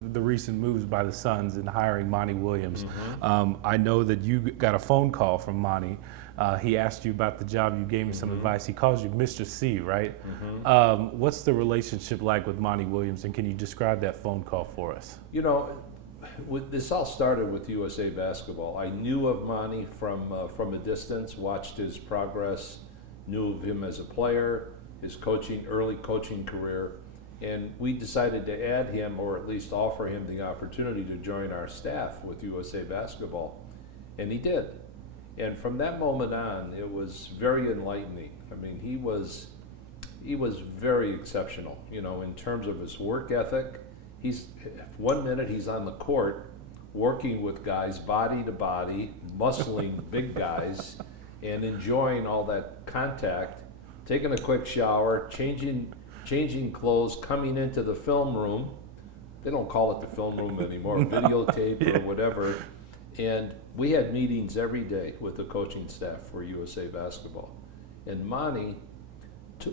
the recent moves by the Suns in hiring Monty Williams. I know that you got a phone call from Monty. He asked you about the job. You gave him some advice. He calls you Mr. C, right? What's the relationship like with Monty Williams, and can you describe that phone call for us? You know, this all started with USA Basketball. I knew of Monty from a distance, watched his progress, knew of him as a player, his early coaching career, and we decided to add him, or at least offer him the opportunity to join our staff with USA Basketball, and he did. And from that moment on, it was very enlightening. I mean, he was very exceptional, you know, in terms of his work ethic. One minute he's on the court working with guys body to body, muscling big guys, and enjoying all that contact, taking a quick shower, changing clothes, coming into the film room. They don't call it the film room anymore, videotape or whatever. And we had meetings every day with the coaching staff for USA Basketball. And Monty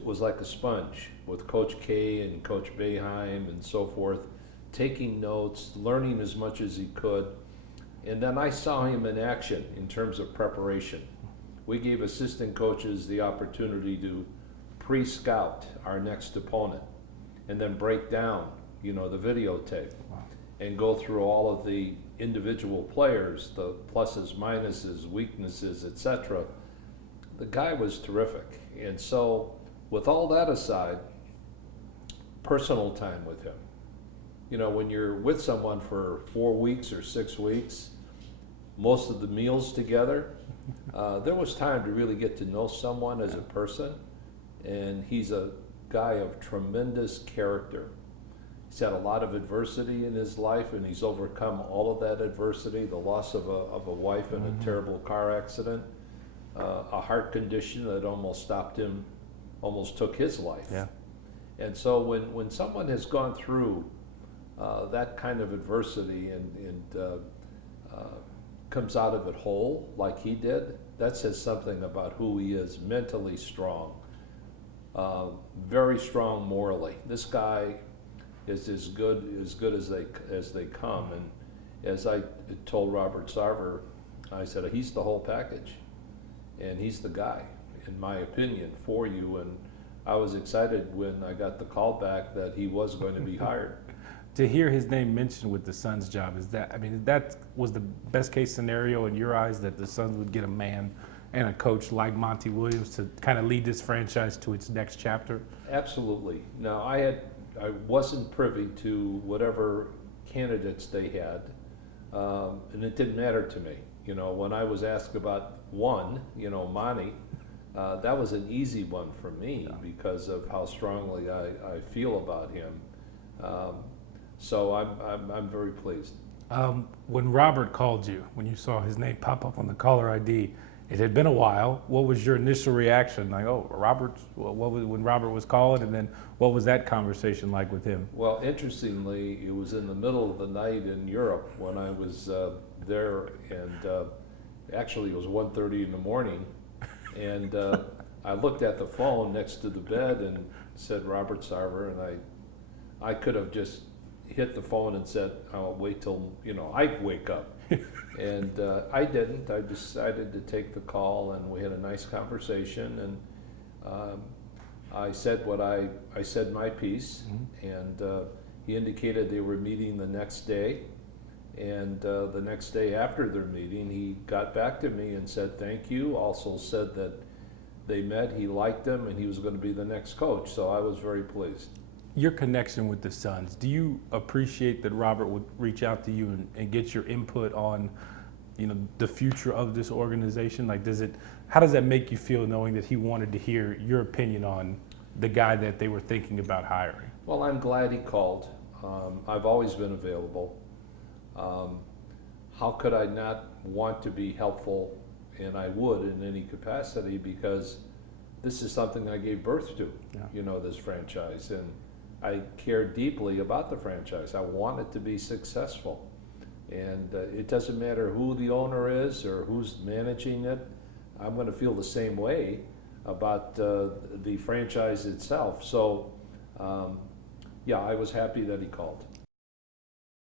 was like a sponge with Coach K and Coach Boeheim and so forth, taking notes, learning as much as he could. And then I saw him in action in terms of preparation. We gave assistant coaches the opportunity to pre-scout our next opponent and then break down, you know, the videotape and go through all of the individual players, the pluses, minuses, weaknesses, etc. The guy was terrific. And so with all that aside, personal time with him. You know, when you're with someone for 4 weeks or 6 weeks, most of the meals together, there was time to really get to know someone as a person. And he's a guy of tremendous character. He's had a lot of adversity in his life, and he's overcome all of that adversity, the loss of a wife in a terrible car accident, a heart condition that almost took his life. Yeah. And so when someone has gone through that kind of adversity and comes out of it whole, like he did, that says something about who he is, mentally strong. Very strong morally. This guy is as good as they come. And as I told Robert Sarver, I said, he's the whole package, and he's the guy, in my opinion, for you. And I was excited when I got the call back that he was going to be hired. To hear his name mentioned with the Suns job, that was the best case scenario in your eyes, that the Suns would get a man and a coach like Monty Williams to kind of lead this franchise to its next chapter? Absolutely. Now, I wasn't privy to whatever candidates they had, and it didn't matter to me. You know, when I was asked about one, you know, Monty, that was an easy one for me because of how strongly I feel about him. So I'm very pleased. When Robert called you, when you saw his name pop up on the caller ID, it had been a while. What was your initial reaction? Like, oh, when Robert was called, and then what was that conversation like with him? Well, interestingly, it was in the middle of the night in Europe when I was there, and actually it was 1:30 in the morning, and I looked at the phone next to the bed and said Robert Sarver, and I could have just hit the phone and said, I'll wait till, you know, I wake up. And I didn't. I decided to take the call, and we had a nice conversation, and I said I said my piece, and he indicated they were meeting the next day, and the next day after their meeting, he got back to me and said thank you, also said that they met, he liked them, and he was going to be the next coach, so I was very pleased. Your connection with the Suns, do you appreciate that Robert would reach out to you and get your input on, you know, the future of this organization? Like, how does that make you feel, knowing that he wanted to hear your opinion on the guy that they were thinking about hiring? Well, I'm glad he called. I've always been available. How could I not want to be helpful? And I would in any capacity, because this is something I gave birth to, you know, this franchise. And I care deeply about the franchise. I want it to be successful. And it doesn't matter who the owner is or who's managing it. I'm going to feel the same way about the franchise itself. So, yeah, I was happy that he called.